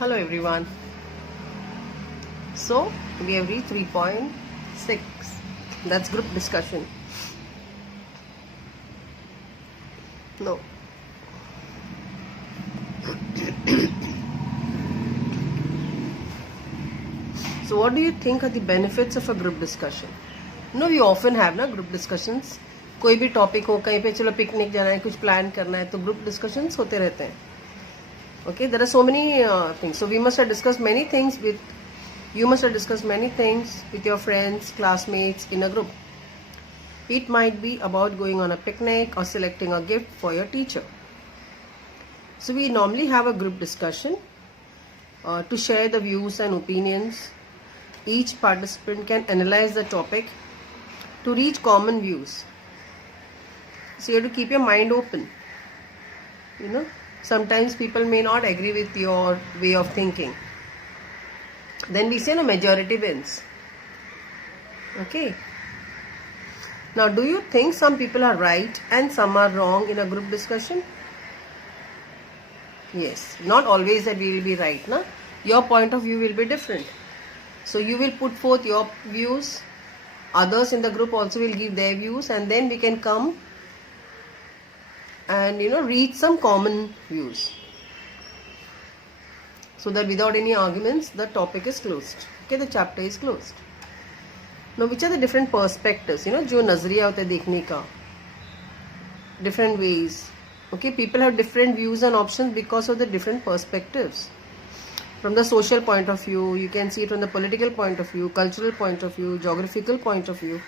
Hello everyone. So we have reached 3.6. That's group discussion. No. So what do you think are the benefits of a group discussion? We often have group discussions. कोई भी topic हो, कहीं पे चलो picnic जाना है, कुछ plan करना है, तो ग्रुप डिस्कशंस होते रहते हैं. Okay, there are so many things. So we must have discussed many things you must have discussed many things with your friends, classmates in a group. It might be about going on a picnic or selecting a gift for your teacher. So we normally have a group discussion to share the views and opinions. Each participant can analyze the topic to reach common views. So you have to keep your mind open. Sometimes people may not agree with your way of thinking. Then we say majority wins. Okay. Now, do you think some people are right and some are wrong in a group discussion? Yes. Not always that we will be right. Your point of view will be different. So you will put forth your views. Others in the group also will give their views, and then we can come and reach some common views, so that without any arguments the topic is closed. Okay, the chapter is closed. Now, which are the different perspectives, जो नजरिया होता है देखने का, different ways. Okay, people have different views and options because of the different perspectives. From the social point of view, you can see it from the political point of view, cultural point of view, geographical point of view.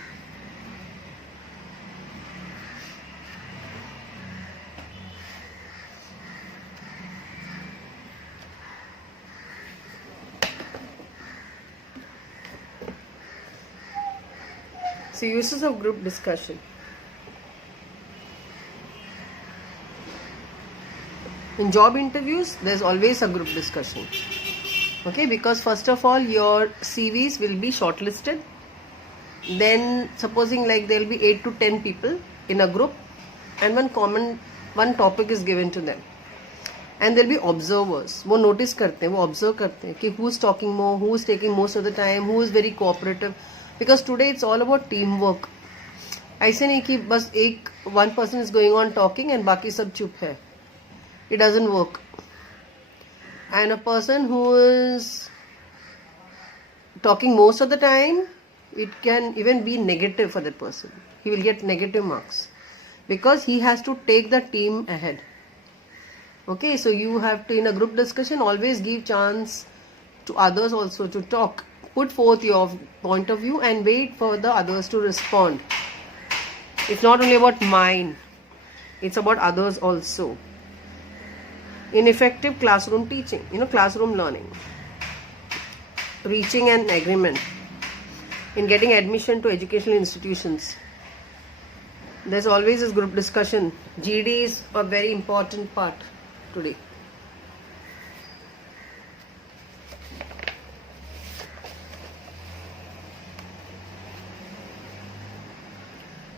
So, uses of group discussion. In job interviews, there's always a group discussion. Okay, because first of all, your CVs will be shortlisted. Then, supposing like there will be 8 to 10 people in a group, and one topic is given to them. And there will be observers. वो notice करते हैं, वो observe करते हैं कि who's talking more, who's taking most of the time, who is very cooperative. Because today it's all about teamwork. ऐसे नहीं कि बस one person is going on talking and बाकी सब चुप है. It doesn't work. And a person who is talking most of the time, it can even be negative for that person. He will get negative marks because he has to take the team ahead. Okay, so you have to, in a group discussion, always give chance to others also to talk. Put forth your point of view and wait for the others to respond. It's not only about mine, it's about others also. In effective classroom teaching, classroom learning, reaching an agreement, in getting admission to educational institutions, there's always this group discussion. GD is a very important part today.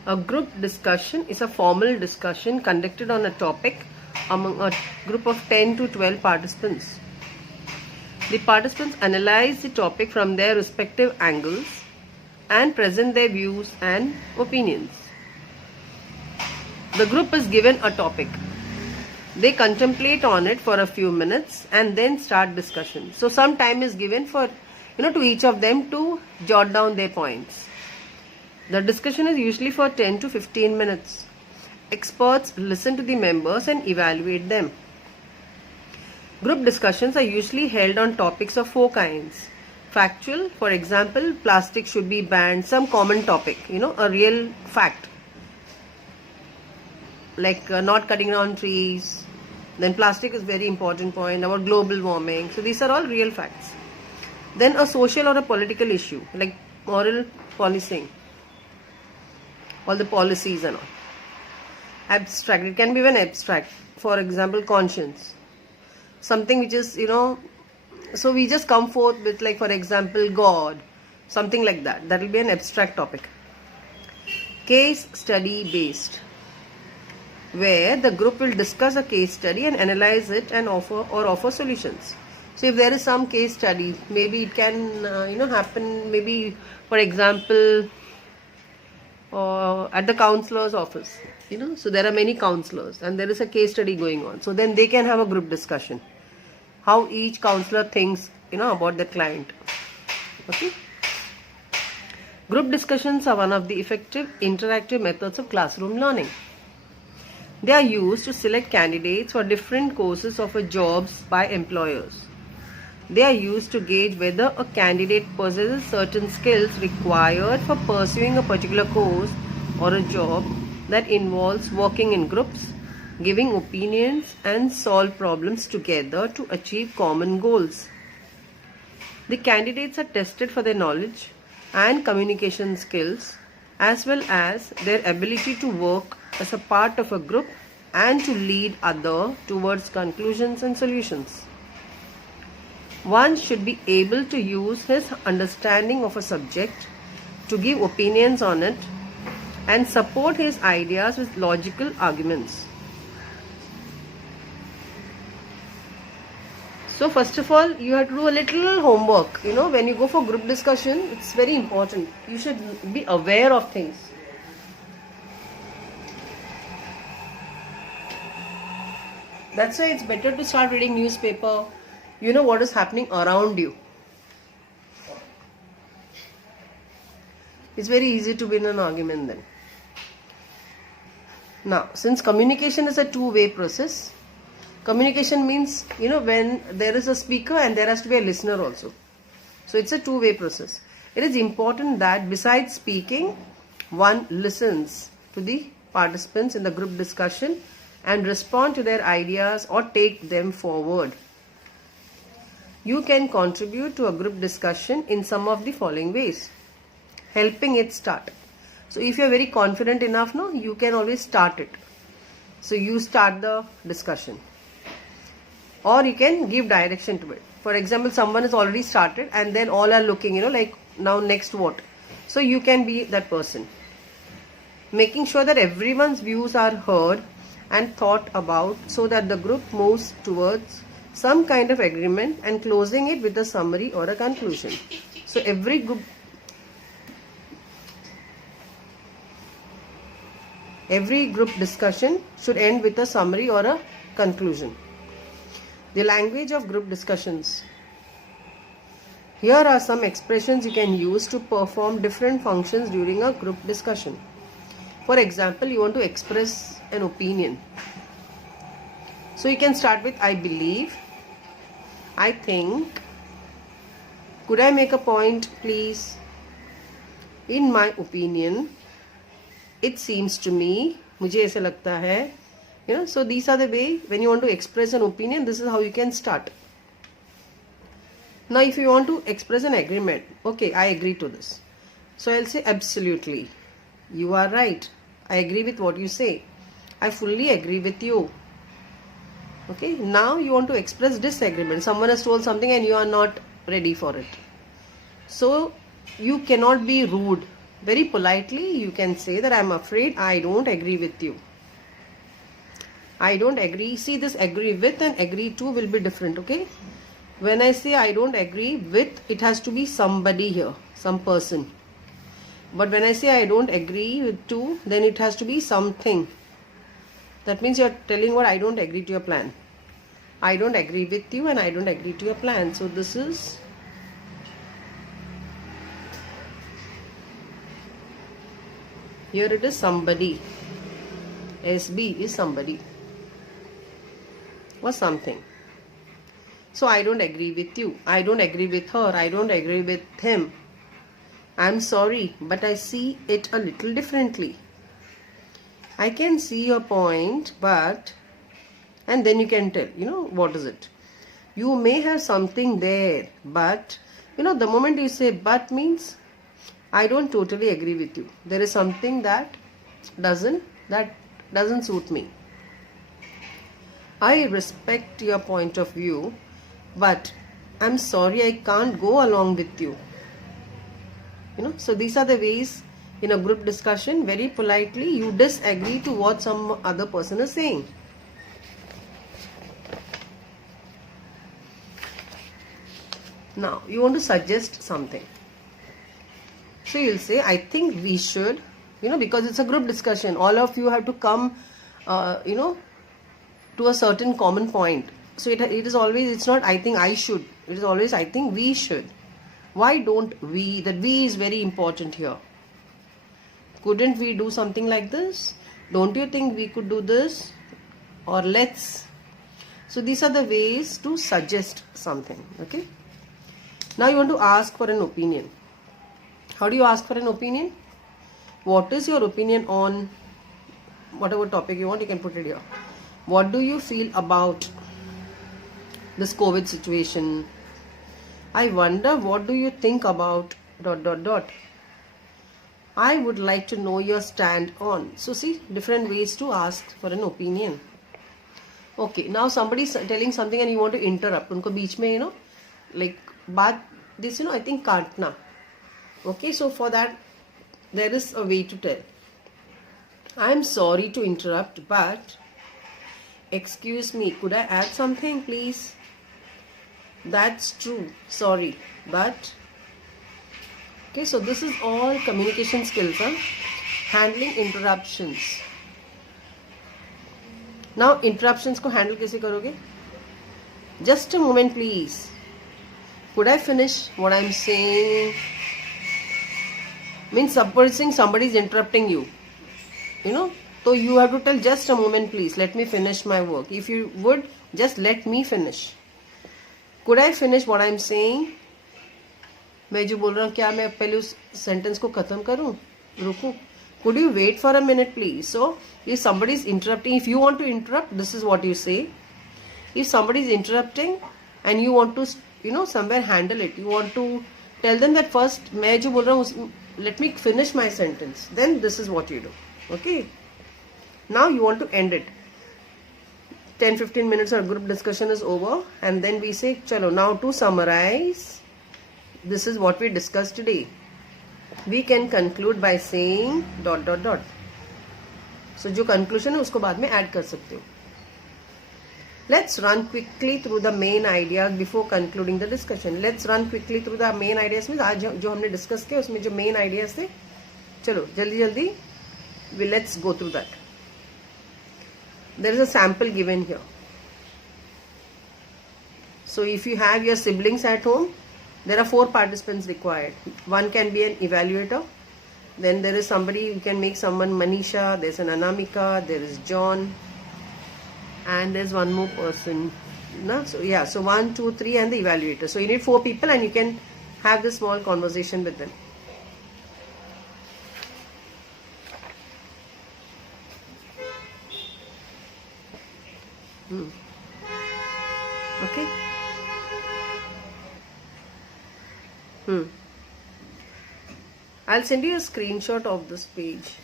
A group discussion is a formal discussion conducted on a topic among a group of 10 to 12 participants. The participants analyze the topic from their respective angles and present their views and opinions. The group is given a topic. They contemplate on it for a few minutes and then start discussion. So some time is given for, to each of them to jot down their points. The discussion is usually for 10 to 15 minutes. Experts listen to the members and evaluate them. Group discussions are usually held on topics of 4 kinds. Factual, for example, plastic should be banned, some common topic, a real fact. Like not cutting down trees. Then plastic is very important point about global warming. So these are all real facts. Then a social or a political issue like moral policing. All the policies and all. Abstract, it can be even abstract. For example, conscience. Something which is, so we just come forth with like, for example, God. Something like that. That will be an abstract topic. Case study based, where the group will discuss a case study and analyze it and offer solutions. So if there is some case study, maybe it can happen, maybe for example at the counselor's office, so there are many counselors and there is a case study going on. So then they can have a group discussion, how each counselor thinks about the client. Okay. Group discussions are one of the effective interactive methods of classroom learning. They are used to select candidates for different courses of jobs by employers. They are used to gauge whether a candidate possesses certain skills required for pursuing a particular course or a job that involves working in groups, giving opinions, and solve problems together to achieve common goals. The candidates are tested for their knowledge and communication skills, as well as their ability to work as a part of a group and to lead others towards conclusions and solutions. One should be able to use his understanding of a subject to give opinions on it and support his ideas with logical arguments. So first of all, you have to do a little homework. When you go for group discussion, it's very important. You should be aware of things. That's why it's better to start reading newspaper. You know what is happening around you. It's very easy to win an argument then. Now, since communication is a two-way process, communication means, when there is a speaker and there has to be a listener also. So it's a two-way process. It is important that besides speaking, one listens to the participants in the group discussion and respond to their ideas or take them forward. You can contribute to a group discussion in some of the following ways. Helping it start. So if you are very confident enough, you can always start it. So you start the discussion. Or you can give direction to it. For example, someone has already started and then all are looking, like now next what. So you can be that person. Making sure that everyone's views are heard and thought about so that the group moves towards some kind of agreement and closing it with a summary or a conclusion. So every group discussion should end with a summary or a conclusion. The language of group discussions. Here are some expressions you can use to perform different functions during a group discussion. For example, you want to express an opinion. So you can start with I believe, I think, could I make a point please, in my opinion, it seems to me, मुझे ऐसा लगता है. So these are the way when you want to express an opinion, this is how you can start. Now if you want to express an agreement, okay, I agree to this. So I'll say absolutely, you are right, I agree with what you say, I fully agree with you. Okay, now you want to express disagreement. Someone has told something and you are not ready for it. So you cannot be rude. Very politely you can say that I am afraid I don't agree with you. I don't agree. See, this agree with and agree to will be different, okay? When I say I don't agree with, it has to be somebody here, some person. But when I say I don't agree with to, then it has to be something. That means you are telling what I don't agree to your plan. I don't agree with you and I don't agree to your plan. So this is here it is somebody. SB is somebody or something. So I don't agree with you. I don't agree with her. I don't agree with him. I'm sorry, but I see it a little differently. I can see your point, but, and then you can tell, what is it? You may have something there, but, the moment you say but means, I don't totally agree with you. There is something that doesn't suit me. I respect your point of view, but I'm sorry I can't go along with you. So these are the ways in a group discussion, very politely you disagree to what some other person is saying. Now you want to suggest something. So you'll say, I think we should, because it's a group discussion. All of you have to come, to a certain common point. So it is always, it's not I think I should. It is always I think we should. Why don't we? That we is very important here. Couldn't we do something like this? Don't you think we could do this? Or let's. So these are the ways to suggest something. Okay. Now you want to ask for an opinion. How do you ask for an opinion? What is your opinion on whatever topic you want? You can put it here. What do you feel about this COVID situation? I wonder, what do you think about ... I would like to know your stand on. So see, different ways to ask for an opinion. Okay, now somebody is telling something and you want to interrupt. Unko beech mein, like, baat, this, I think kaatna. Okay, so for that, there is a way to tell. I'm sorry to interrupt, but excuse me, could I add something, please? That's true. Sorry, but... Okay, so this is all communication skills, handling interruptions. Now, interruptions ko handle kaise karoge? Just a moment, please. Could I finish what I'm saying? Means supposing somebody is interrupting you, so you have to tell, just a moment, please. Let me finish my work. If you would, just let me finish. Could I finish what I'm saying? मैं जो बोल रहा हूँ क्या मैं पहले उस sentence को खत्म करूँ, रुकूँ? Could you wait for a minute, please? So if somebody is interrupting, if you want to interrupt, this is what you say. If somebody is interrupting and you want to, somewhere handle it, you want to tell them that first, मैं जो बोल रहा हूँ, let me finish my sentence. Then this is what you do. Okay. Now you want to end it. 10-15 minutes of group discussion is over, and then we say, chalo, now to summarize, this is what we discussed today. We can conclude by saying ... So जो conclusion है उसको बाद में add कर सकते हो. Let's run quickly through the main ideas before concluding the discussion. Let's run quickly through the main ideas means आज जो हमने discuss किया उसमें जो main ideas थे, चलो जल्दी let's go through that. There is a sample given here. So if you have your siblings at home, there are 4 participants required. One can be an evaluator. Then there is somebody, you can make someone Manisha, there's an Anamika, there is John, and there's one more person. So yeah, so 1, 2, 3 and the evaluator. So you need 4 people and you can have this small conversation with them. Okay. I'll send you a screenshot of this page.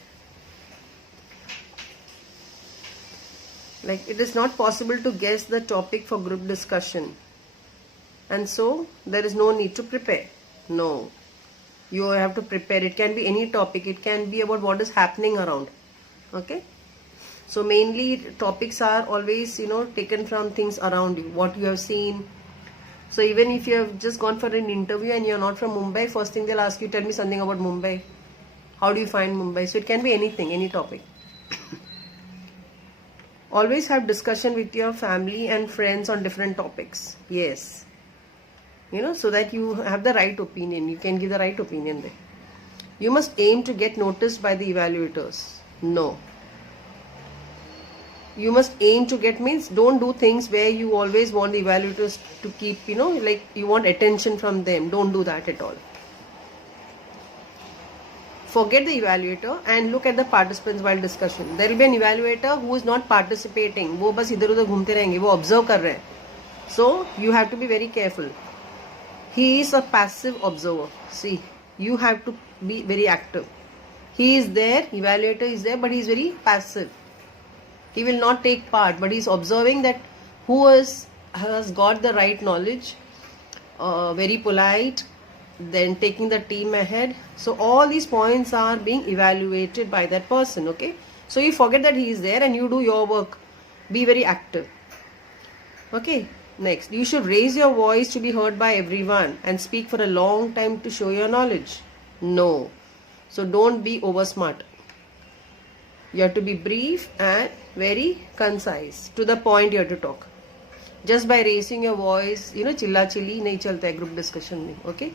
Like, it is not possible to guess the topic for group discussion, and so there is no need to prepare. No, you have to prepare. It can be any topic. It can be about what is happening around. Okay. So mainly topics are always, taken from things around you, what you have seen. So even if you have just gone for an interview and you're not from Mumbai, first thing they'll ask you, tell me something about Mumbai. How do you find Mumbai? So it can be anything, any topic. Always have discussion with your family and friends on different topics. Yes. So that you have the right opinion. You can give the right opinion there. You must aim to get noticed by the evaluators. No. You must aim to get means don't do things where you always want the evaluators to keep, like you want attention from them. Don't do that at all. Forget the evaluator and look at the participants while discussion. There will be an evaluator who is not participating. वो बस इधर उधर घूमते रहेंगे, वो observe कर रहे हैं. So you have to be very careful. He is a passive observer. See, you have to be very active. He is there, evaluator is there, but he is very passive. He will not take part, but he is observing that who has got the right knowledge, very polite, then taking the team ahead. So all these points are being evaluated by that person. Okay. So you forget that he is there and you do your work. Be very active. Okay. Next, you should raise your voice to be heard by everyone and speak for a long time to show your knowledge. No. So don't be over smart. You have to be brief and very concise. To the point you have to talk. Just by raising your voice, chilla chilli nahi chalta hai group discussion mein. Okay?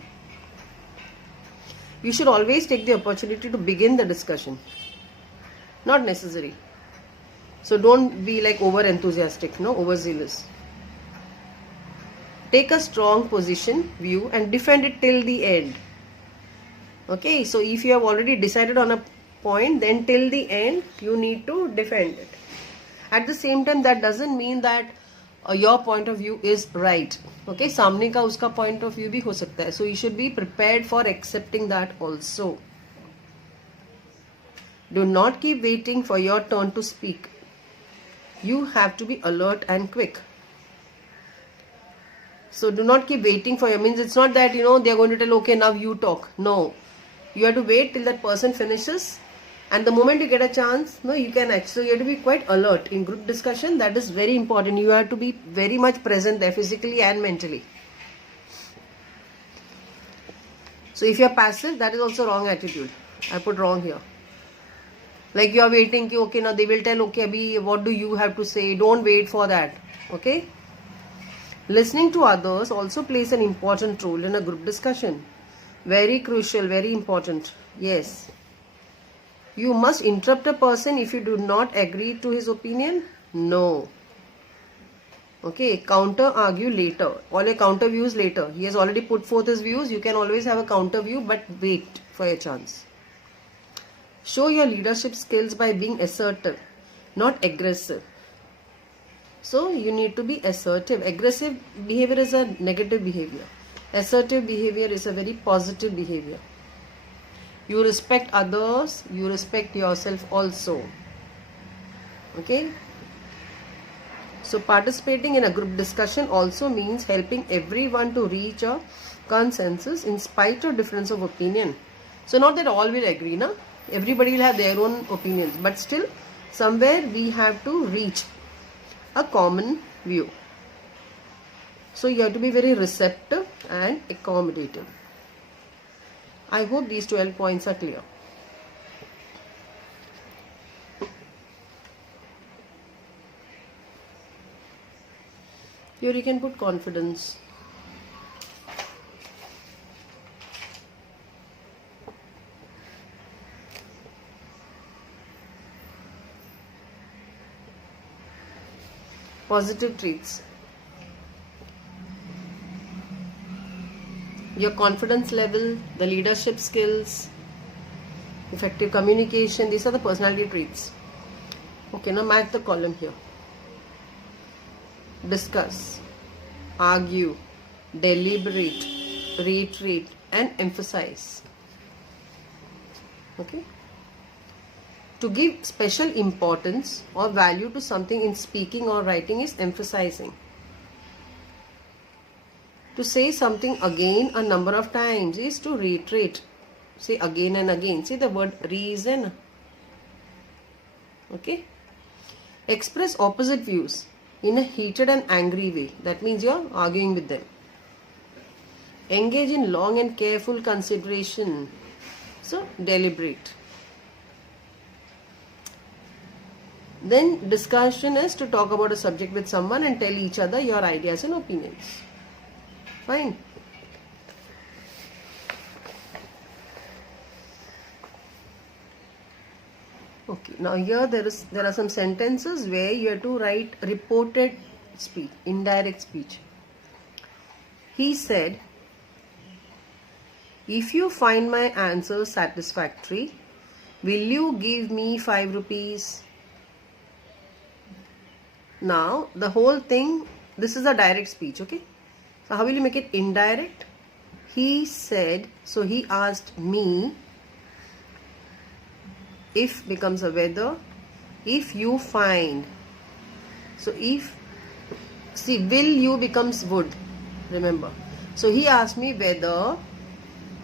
You should always take the opportunity to begin the discussion. Not necessary. So don't be like over enthusiastic, overzealous. Take a strong position, view, and defend it till the end. Okay, so if you have already decided on a point, then till the end you need to defend it. At the same time, that doesn't mean that your point of view is right. Okay, सामने का उसका point of view भी हो सकता है. So you should be prepared for accepting that also. Do not keep waiting for your turn to speak. You have to be alert and quick. So do not keep waiting for your, means it's not that, they are going to tell, okay, now you talk. No. You have to wait till that person finishes. And the moment you get a chance, you can actually, you have to be quite alert. In group discussion, that is very important. You have to be very much present there physically and mentally. So if you are passive, that is also wrong attitude. I put wrong here. Like you are waiting, okay, now they will tell, okay, Abhi, what do you have to say? Don't wait for that. Okay? Listening to others also plays an important role in a group discussion. Very crucial, very important. Yes. You must interrupt a person if you do not agree to his opinion? No. Okay, counter argue later. Or a counter views later. He has already put forth his views. You can always have a counter view, but wait for your chance. Show your leadership skills by being assertive, not aggressive. So you need to be assertive. Aggressive behavior is a negative behavior. Assertive behavior is a very positive behavior. You respect others, you respect yourself also. Okay? So participating in a group discussion also means helping everyone to reach a consensus in spite of difference of opinion. So not that all will agree, na? Everybody will have their own opinions, but still somewhere we have to reach a common view. So you have to be very receptive and accommodative. I hope these 12 points are clear. Here you can put confidence. Positive traits. Your confidence level, the leadership skills, effective communication, these are the personality traits. Okay, now mark the column here. Discuss, argue, deliberate, reiterate, and emphasize. Okay. To give special importance or value to something in speaking or writing is emphasizing. To say something again a number of times is to reiterate. Say again and again. Say the word reason. Okay. Express opposite views in a heated and angry way. That means you are arguing with them. Engage in long and careful consideration. So deliberate. Then discussion is to talk about a subject with someone and tell each other your ideas and opinions. Fine. Okay, now here there are some sentences where you have to write reported speech, indirect speech. He said, if you find my answer satisfactory, will you give me 5 rupees? Now, the whole thing, this is a direct speech, okay? So, how will you make it indirect? He said, so he asked me, if becomes a whether, if you find. So, if, see, will you becomes would, remember. So, he asked me whether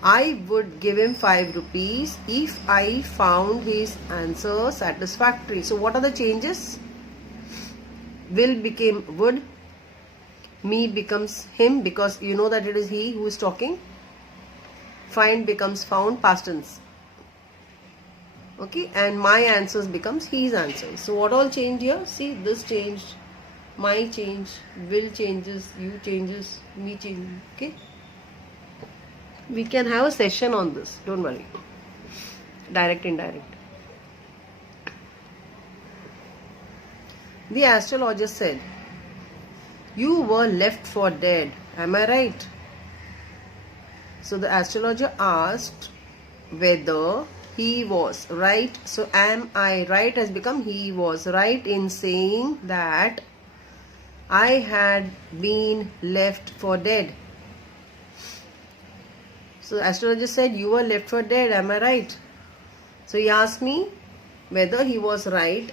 I would give him 5 rupees if I found his answer satisfactory. So, what are the changes? Will became would, Me becomes him because you know that it is he who is talking. Find becomes found, past tense. Okay, and my answers becomes his answers. So what all changed here? See, this changed, my change, will changes, you changes, me change. Okay, we can have a session on this, don't worry. Direct, indirect. The astrologer said, you were left for dead, am I right? So the astrologer asked whether he was right. So am I right has become he was right in saying that I had been left for dead. So the astrologer said, you were left for dead, am I right? So he asked me whether he was right.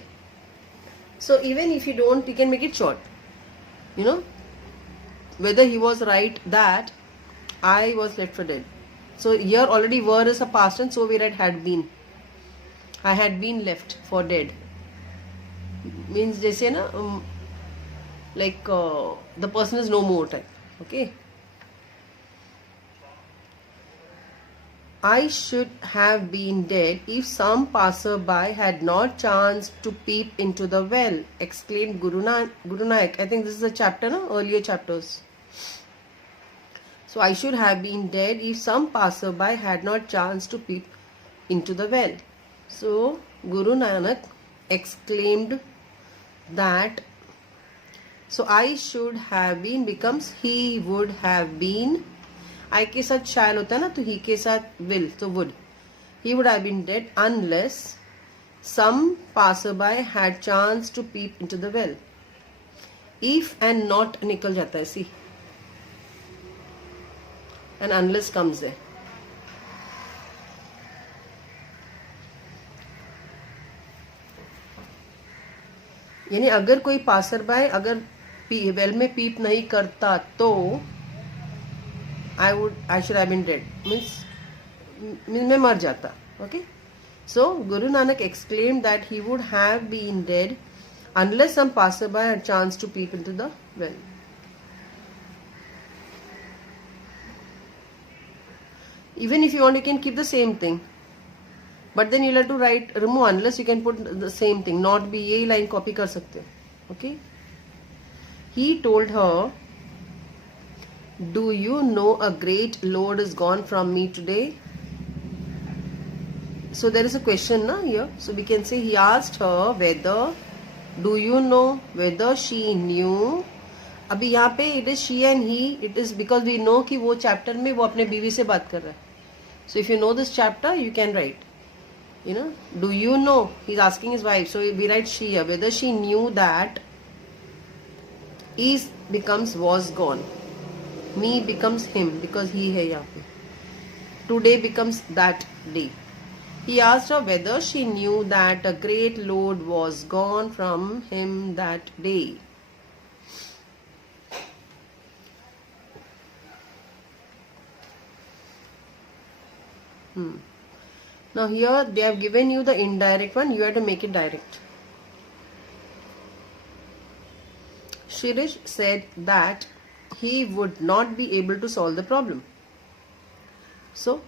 So even if you don't, you can make it short. You know, whether he was right that I was left for dead. So here already were is a past tense, so we write had been. I had been left for dead. Means जैसे ना like the person is no more type. Okay. I should have been dead if some passerby had not chanced to peep into the well, exclaimed Guru Nanak. I think this is a chapter, no? Earlier chapters. So I should have been dead if some passerby had not chanced to peep into the well. So Guru Nanak exclaimed that. So I should have been becomes he would have been. I के साथ शायल होता है ना, तो he के साथ will, तो would. He would have been dead unless some passerby had chance to peep into the well. If and not निकल जाता है, see. And unless comes there. यानी अगर कोई passerby अगर वेल में पीप नहीं करता तो I should have been dead. Means मैं मर जाता. Okay. So Guru Nanak exclaimed that he would have been dead unless some passerby had chance to peep into the well. Even if you want, you can keep the same thing. But then you'll have to write remove unless, you can put the same thing. Not be ये line copy कर सकते. Okay. He told her, do you know a great load is gone from me today? So there is a question na here. So we can say he asked her whether, do you know, whether she knew. अभी यहाँ पे it is she and he. It is because we know कि वो chapter में वो अपने बीवी से बात कर रहा है. So if you know this chapter, you can write. You know, do you know? He's asking his wife. So we write she here. Whether she knew that is becomes was gone. Me becomes him because he है यहाँ पे. Today becomes that day. He asked her whether she knew that a great load was gone from him that day. Now here they have given you the indirect one. You have to make it direct. Shirish said that he would not be able to solve the problem. So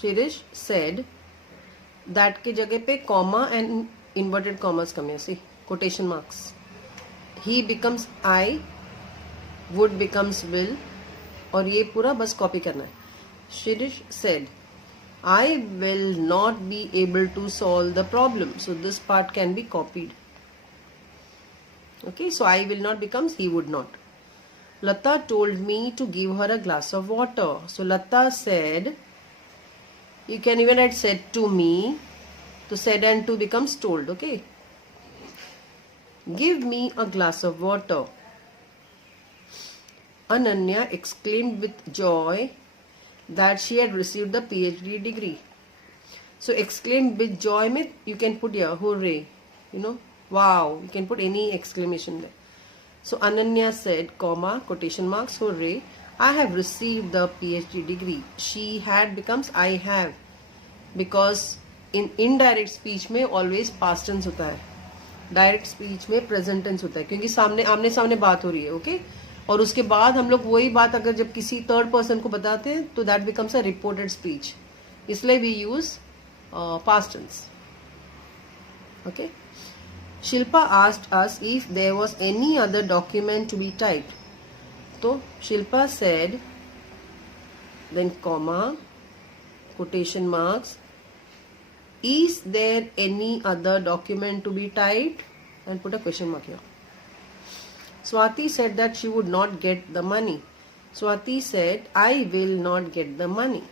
Shirish said that के जगह पे comma and inverted commas come here. See, quotation marks. He becomes I, would becomes will, और ये पूरा बस copy करना है. Shirish said, I will not be able to solve the problem. So this part can be copied. Okay, so I will not becomes he would not. Lata told me to give her a glass of water. So Lata said, you can even write said to me. So said and to becomes told. Okay. Give me a glass of water. Ananya exclaimed with joy that she had received the PhD degree. So exclaimed with joy में you can put here hooray, you know, wow, you can put any exclamation there. So Ananya said, comma, quotation marks, hooray, I have received the PhD degree. She had becomes I have, because in indirect speech में always past tense होता है, direct speech में present tense होता है, क्योंकि सामने आमने सामने बात हो रही है. Okay, और उसके बाद हम लोग वही बात अगर जब किसी थर्ड पर्सन को बताते हैं तो that becomes a reported speech, इसलिए we use past tense. Okay. Shilpa asked us if there was any other document to be typed. तो Shilpa said, then comma, quotation marks, is there any other document to be typed, and put a question mark here. Swati said that she would not get the money. Swati said, I will not get the money.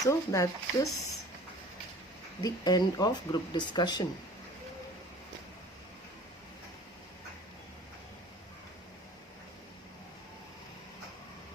So that is the end of group discussion.